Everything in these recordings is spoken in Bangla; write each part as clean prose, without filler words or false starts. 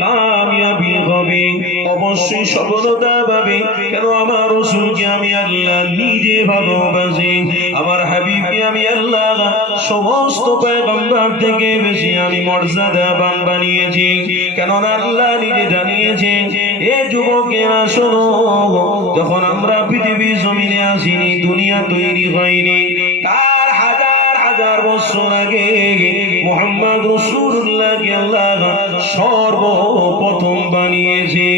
কামিয়াবি হবে, অবশ্যই সফলতা পাবে। কেন আমার রাসূলকে আমি আল্লাহ নিজে ভালোবাসি, আমার হাবিবকে আমি আল্লাহ সমস্ত পয়গম্বর থেকে বেশি আমি মর্যাদাবান বানিয়েছি। কেননা আল্লাহ নিজে জানিয়েছেন, এ যুবকেরা শোনো, যখন আমরা পৃথিবীর জমিনে আসিনি, দুনিয়া তৈরি হয়নি, তার হাজার হাজার বছর আগে মুহাম্মদ রাসূলুল্লাহকে আল্লাহ সর্বপ্রথম বানিয়েছে।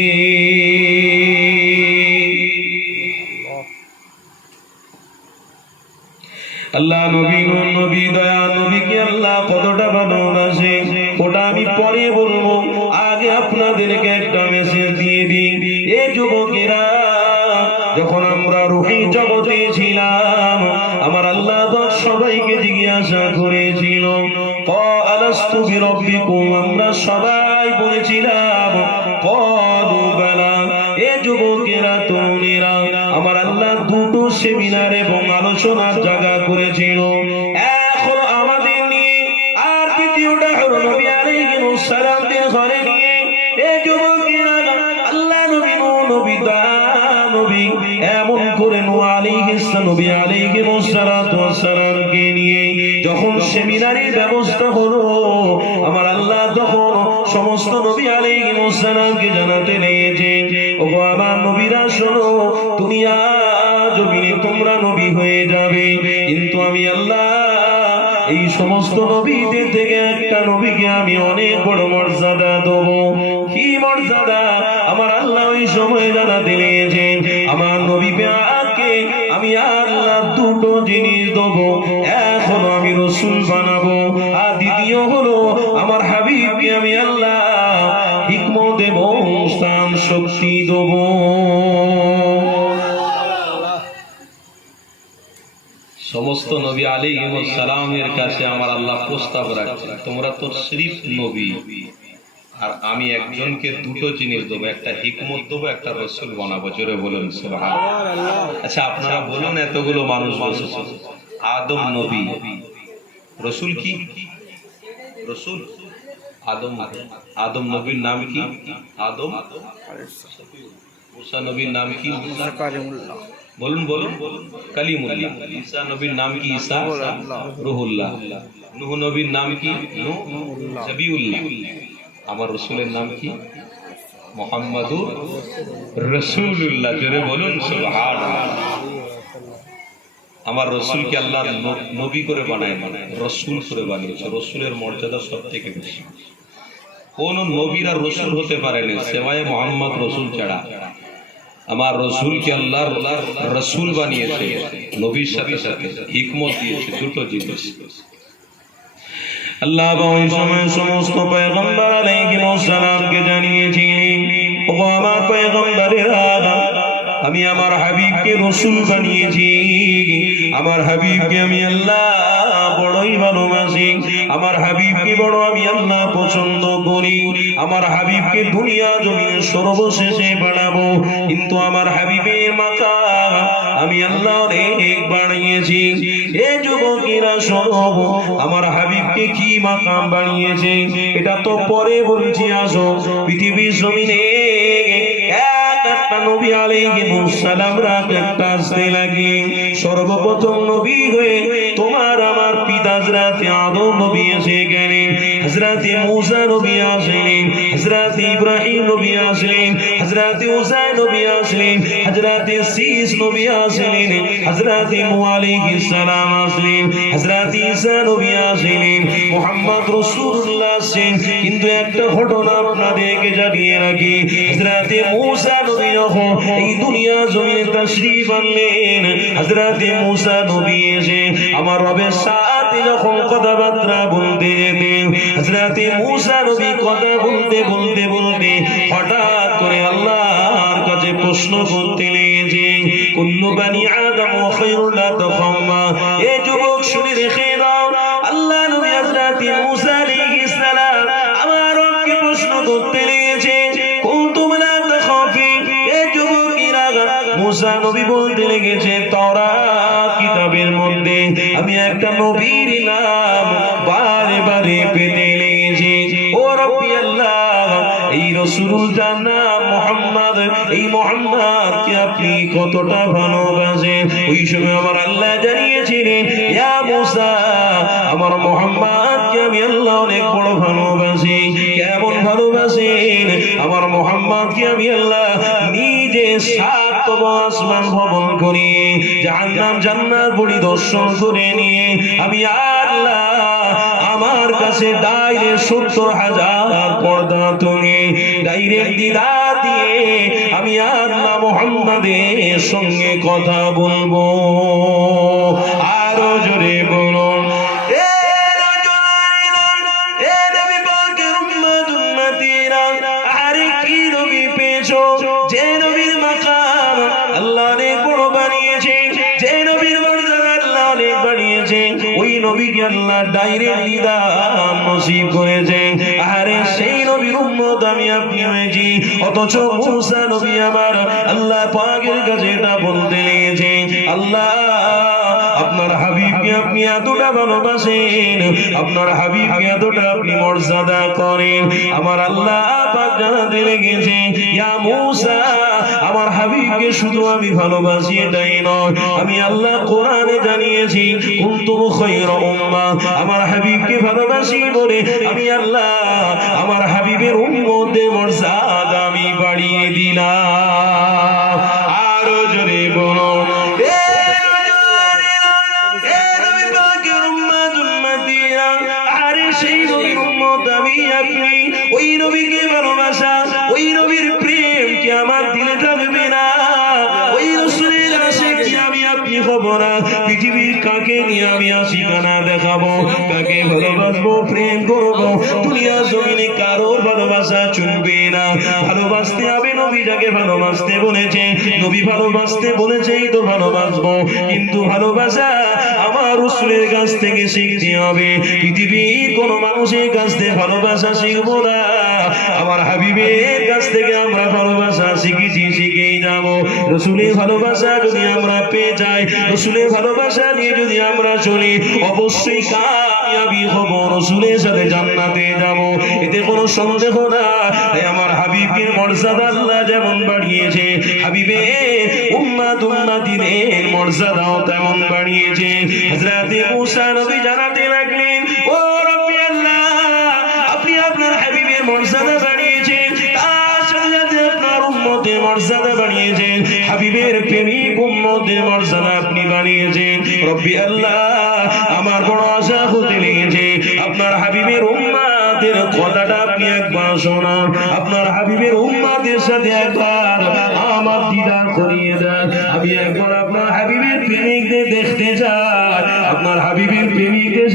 আল্লাহ নবী দয়া নবীকে আল্লাহ কতটা ভালোবাসে ওটা আমি পরে বলবো। আগে আপনাদেরকে একটা মেসেজ দিয়ে দিই, এই যুবকেরা, যখন আমরা রূহি জগতে ছিলাম, আমার আল্লাহ সবাইকে জিজ্ঞাসা করেছিল, আলাস্তু বিরাব্বিকুম, আমরা সবাই বলেছিলাম ক্বালু বালা। এই যুবকেরা, তরুণেরা, আমার আল্লাহ দুটো সেমিনার এবং আলোচনার জায়গা করেছিল। এখন আমাদের নিয়ে, আর দ্বিতীয়টা হলো নবী আলাইহিস সালামের ঘরে নিয়ে। এই যুবকেরা, আল্লাহ নবী নবী এমন করে নবী আলাইহিস সালামকে নিয়ে যখন সেমিনারের ব্যবস্থা হলো, আমার আল্লাহ তখন সমস্ত নবী আলাইহিস সালামকে জানাতে লেগেছেন, ওগো আমার নবীরা শোনো, দুনিয়া জমিনে তোমরা নবী হয়ে যাবে, কিন্তু আমি আল্লাহ এই সমস্ত নবীদের থেকে একটা নবীকে আমি অনেক বড় মর্যাদা দেবো। কি মর্যাদা? আমার আল্লাহ ওই সময় জানাতে লেগেছেন, আমার নবীকে আমি আল্লাহ দুটো জিনিস দেবো, এখনো আমি রাসূল বানাবো, আর দ্বিতীয় হলো আমার হাবিবকে আমি আল্লাহ হিকমত এবং স্থান শক্তি দেবো। সমস্ত নবী আলাইহিস সালামের কাছে আমার আল্লাহ প্রস্তাব রাখছে, তোমরা তো সিরিফ নবী, আর আমি একজনকে দুটো জিনিস দেবো, একটা হিকমত দেবো, একটা রাসূল বানাবো। জোরে বলুন সুবহানাল্লাহ। আচ্ছা আপনারা বলুন, এতগুলো মানুষ বসেছে, আদম নবী, রাসূল কি? রাসূল আদম নবীর নাম কি? আদম। মুসা নবীর নাম কি? বলুন বলুন। কালিমুল্লাহ। ঈসা নবীর নাম কি? ঈসা। রূহুল্লাহ। নূহ নবীর নাম কি? নূহ। জাবিউল্লাহ। আমার রাসূলের নাম কি? মুহাম্মাদুর রাসূলুল্লাহ। জোরে বলুন সুবহানাল্লাহ। আমার রাসূলকে আল্লাহ নবী করে বানায়, রাসূল করে বানিয়েছে। রাসূলের মর্যাদা সবথেকে বেশি। কোন নবীর আর রাসূল হতে পারে না সেবায়ে মুহাম্মদ রাসূল ছাড়া। আমার রাসূলকে আল্লাহ রাসূল বানিয়েছে, নবীর সাথে সাথে হিকমত দিয়েছে, দুটো জিনিস। আল্লাহ ওই সময় সমস্ত পয়গম্বর আলাইহিস সালামকে জানিয়েছিলেন, ওগো আমার পয়গম্বরেরা, আমি আমার হাবিবকে রাসূল বানিয়েছি, আমার হাবিবকে আমি আল্লাহ বড়ই ভালোবাসি, আমার হাবিবকে বড় আমি আল্লাহ পছন্দ করি, আমার হাবিবকে দুনিয়া জমিনে সর্বশেষে বানাবো, কিন্তু আমার হাবিবের মাথা আমি আল্লাহ অনেক বানিয়েছি। এই যুবকেরা শোনো, আমার হাবিবকে কি মাকাম বানিয়েছে এটা তো পরে বলছি। আসো পৃথিবীর জমিনে একটা নবী আলাইহিস সালাম একটা আসতে লাগলেন, সর্বপ্রথম নবী হয়ে তোমার আমার পিতা হযরতে আদম নবী এসে গেলেন, হযরতে মূসা নবী আসলেন, হযরতে ইব্রাহিম নবী আসলেন, হযরতে উসাই নবী আসলেন, হযরতে শীস নবী আসলেন, হযরতে নূহ আলাইহিস সালাম আসলেন, হযরতে ঈসা নবী আসলেন, মুহাম্মদ রাসূলুল্লাহ আসলেন। কিন্তু একটা ঘটনা আপনাদেরকে জানিয়ে রাখি, হযরতে মূসা নবী যখন এই দুনিয়া জমিনে তাশরীফ আনলেন, হযরতে মূসা নবী এসে আমার রবের সাথে যখন কথাবার্তা বলতে যেতেন, হযরতে মূসা নবী কথা বলতে বলতে বলতে হঠাৎ করে আল্লাহর কাছে প্রশ্ন করতে লেগেছে, কুল্লু বানি আদম খায়রুল্লাহ তাফাম্মা। এই যুবক শুনে রেখে দাও, আল্লাহ নবী হযরতে মূসা আলাইহিস সালাম আমার রবকে প্রশ্ন করতে লেগেছে, কুনতুম লা তাখাফি। এই যুবকেরা মূসা নবী বলতে লেগেছে, তাওরাত কিতাবের মধ্যে আমি একটা নবীর নাম বারে বারে পেতে লেগেছি। ও রব্বি আল্লাহ, এই রাসূলুল্লাহর নাম মুহাম্মদ, এই মুহাম্মদকে আপনি কতটা ভালোবাসেন। ওই সময় আমার আল্লাহ জানিয়েছিলেন, ইয়া মূসা, আমার মুহাম্মদকে আমি আল্লাহ অনেক বড় ভালোবাসি। কেমন ভালোবাসেন? আমার মুহাম্মদকে আমি আল্লাহ নিজে 7 আসমান ভ্রমণ করিয়ে জাহান্নাম জান্নাত পরিদর্শন করে নিয়ে আমি আল্লাহ আমার কাছে ডাইরেক্ট 70,000 পর্দা তুলে ডাইরেক্ট দিদার দিয়ে আমি আল্লাহ মুহাম্মাদের সঙ্গে কথা বলবো। আরো জোরে বলুন, যে নবীর মাকাম আল্লাহ অনেক বড় বানিয়েছে, যে নবীর মর্যাদা আল্লাহ অনেক বাড়িয়েছে, ওই নবীকে আল্লাহ ডাইরেক্ট দিদার নসিব করেছে। আরে সেই নবীর উম্মত আমি আপনি হয়েছি, অথচ মূসা নবী আমার আল্লাহ পাকের কাছে এটা বলতে লেগেছে, আল্লাহ আপনার হাবিবকে আপনি এতটা ভালোবাসেন, আপনার হাবিবকে এতটা আপনি মর্যাদা করেন। আমার আল্লাহ পাক জানাতে লেগেছে, ইয়া মূসা, আমার হাবিবকে শুধু আমি ভালোবাসি এটাই নয়, আমি আল্লাহ কোরআনে জানিয়েছি কুনতুম খায়রা উম্মাহ, আমার হাবিবকে ভালোবাসি বলে আমি আল্লাহ আমার হাবিবের উম্মতের মর্যাদা আমি বাড়িয়ে দিলাম। আরো জোরে বলুন, সেই নবীর উম্মত আমি আপনি, ওই নবীকে ভালোবাসা, ওই নবীর প্রেম কি আমার দিলে থাকবে না? ওই রাসূলের আশিক আমি আপনি হব না? পৃথিবীর কাকে নিয়ে আমি আশিকানা দেখাবো, কাকে ভালোবাসবো, প্রেম করবো? দুনিয়া জমিনে কারো ভালোবাসা চলবে না, ভালোবাসতে হবে নবী যাকে ভালোবাসতে বলেছে, নবী ভালোবাসতে বলেছেই তো ভালোবাসবো। কিন্তু ভালোবাসা আমার রাসূলের কাছ থেকে শিখতে হবে, পৃথিবীর কোন মানুষের কাছ থেকে ভালোবাসা শিখবো না, আমার হাবিবের কাছ থেকে আমরা ভালোবাসা শিখেছি, শিখেই যাবো। রাসূলের ভালোবাসা যদি আমরা পেয়ে যাই, রাসূলের ভালোবাসা নিয়ে যদি আমরা চলি, অবশ্যই কামিয়াবি হব, রাসূলের সাথে জান্নাতে যাব, এতে কোনো সন্দেহ না। আমার হাবিবের মর্যাদা আল্লাহ যেমন বাড়িয়েছে, হাবিবের উম্মতের মর্যাদাও তেমন বাড়িয়েছে। হযরত মূসা নবী জানাতে লাগলেন, ও রব্বি আল্লাহ, আপনি আপনার হাবিবের মর্যাদা বাড়িয়েছেন, তার সাথে আপনার উম্মতের মর্যাদা বাড়িয়েছেন, হাবিবের প্রেমিক উম্মতের মর্যাদা আপনি বাড়িয়েছেন। রব্বি আল্লাহ, আমার বড় আশা হতে লেগেছে, আপনার হাবিবের উম্মতের কথাটা আপনি একবার শোনান, আপনার হাবিবের উম্মতের সাথে একবার আমার দিদার করিয়ে দেন, আমি একবার আপনার হাবিবের প্রেমিকদের দেখতে চাই, আপনার হাবিবের প্রেমিকদের